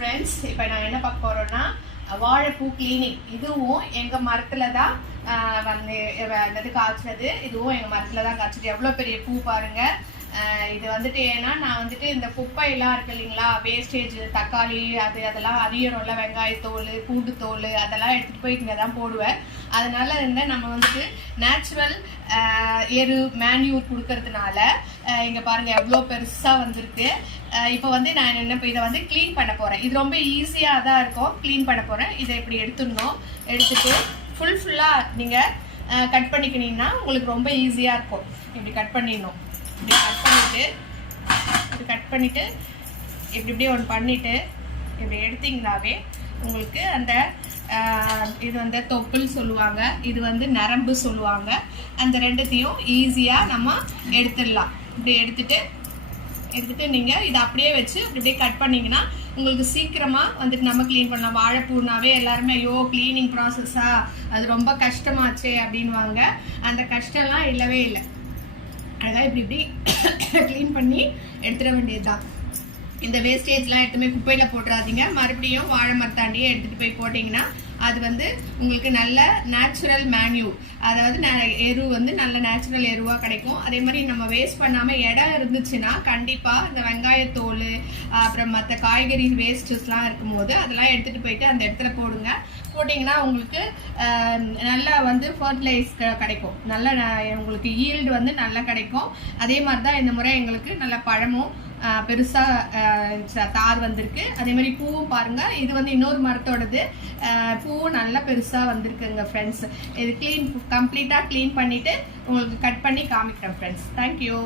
Friends, இப்போ நான் என்ன பார்க்க போகிறோன்னா வாழைப்பூ கிளீனிங். இதுவும் எங்கள் மரத்தில் தான் வந்து என்னது காய்ச்சினது. இதுவும் எங்கள் மரத்தில் தான் காய்ச்சது. எவ்வளோ பெரிய பூ பாருங்கள். இது வந்துட்டு ஏன்னா நான் வந்துட்டு இந்த குப்பையெல்லாம் இருக்கு இல்லைங்களா, வேஸ்டேஜ், தக்காளி அதெல்லாம் அரியறோம்ல, வெங்காயத்தோல், பூண்டு தோல் அதெல்லாம் எடுத்துகிட்டு போய் இங்கே தான் போடுவேன். அதனால என்ன நம்ம வந்துட்டு நேச்சுரல் எரு மேன்யூர் கொடுக்கறதுனால இங்கே பாருங்கள் எவ்வளோ பெருசாக வந்திருக்கு. இப்போ வந்து நான் என்ன இதை வந்து க்ளீன் பண்ண போகிறேன். இது ரொம்ப ஈஸியாக தான் இருக்கும். க்ளீன் பண்ண போகிறேன். இதை இப்படி எடுத்துடணும். எடுத்துட்டு ஃபுல்லாக நீங்கள் கட் பண்ணிக்கினீங்கன்னா உங்களுக்கு ரொம்ப ஈஸியாக இருக்கும். இப்படி கட் பண்ணிடணும். இப்படி கட் பண்ணிவிட்டு இப்படி ஒன்று பண்ணிவிட்டு இப்படி எடுத்திங்கனாவே உங்களுக்கு அந்த இது வந்து தொப்புள் சொல்லுவாங்க, இது வந்து நரம்பு சொல்லுவாங்க. அந்த ரெண்டுத்தையும் ஈஸியாக நம்ம எடுத்துடலாம். இப்படி எடுத்துட்டு நீங்கள் இதை அப்படியே வச்சு இப்படியே கட் பண்ணிங்கன்னா உங்களுக்கு சீக்கிரமாக வந்துட்டு நம்ம க்ளீன் பண்ணலாம். வாழைப்பூனாவே எல்லாருமே ஐயோ க்ளீனிங் ப்ராசஸ்ஸா, அது ரொம்ப கஷ்டமாச்சே அப்படின்வாங்க. அந்த கஷ்டம்லாம் இல்லவே இல்லை. அழகாக இப்படி க்ளீன் பண்ணி எடுத்துட வேண்டியது தான். இந்த வேஸ்டேஜ்லாம் எடுத்துமே குப்பையில் போட்டுறாதீங்க. மறுபடியும் வாழை மரத்தாண்டியே எடுத்துகிட்டு போய் போட்டிங்கன்னா அது வந்து உங்களுக்கு நல்ல நேச்சுரல் மேன்யூர், அதாவது எரு வந்து நல்ல நேச்சுரல் எருவாக கிடைக்கும். அதே மாதிரி நம்ம வேஸ்ட் பண்ணாமல் இடம் இருந்துச்சுன்னா கண்டிப்பாக இந்த வெங்காயத்தோல் அப்புறம் மற்ற காய்கறி வேஸ்டஸ்லாம் இருக்கும்போது அதெல்லாம் எடுத்துகிட்டு போயிட்டு அந்த இடத்துல போட்டிங்கன்னா உங்களுக்கு நல்லா வந்து ஃபர்டிலைஸ் கிடைக்கும். நல்ல உங்களுக்கு ஈல்டு வந்து நல்லா கிடைக்கும். அதே மாதிரி தான் இந்த முறை எங்களுக்கு நல்ல பழமும் பெருசாக தார் வந்திருக்கு. அதே மாதிரி பூவும் பாருங்கள், இது வந்து இன்னொரு மரத்தோடது. பூவும் நல்லா பெருசாக வந்திருக்குங்க ஃப்ரெண்ட்ஸ். இது கம்ப்ளீட்டாக க்ளீன் பண்ணிவிட்டு உங்களுக்கு கட் பண்ணி காமிக்கிறேன் ஃப்ரெண்ட்ஸ். தேங்க்யூ.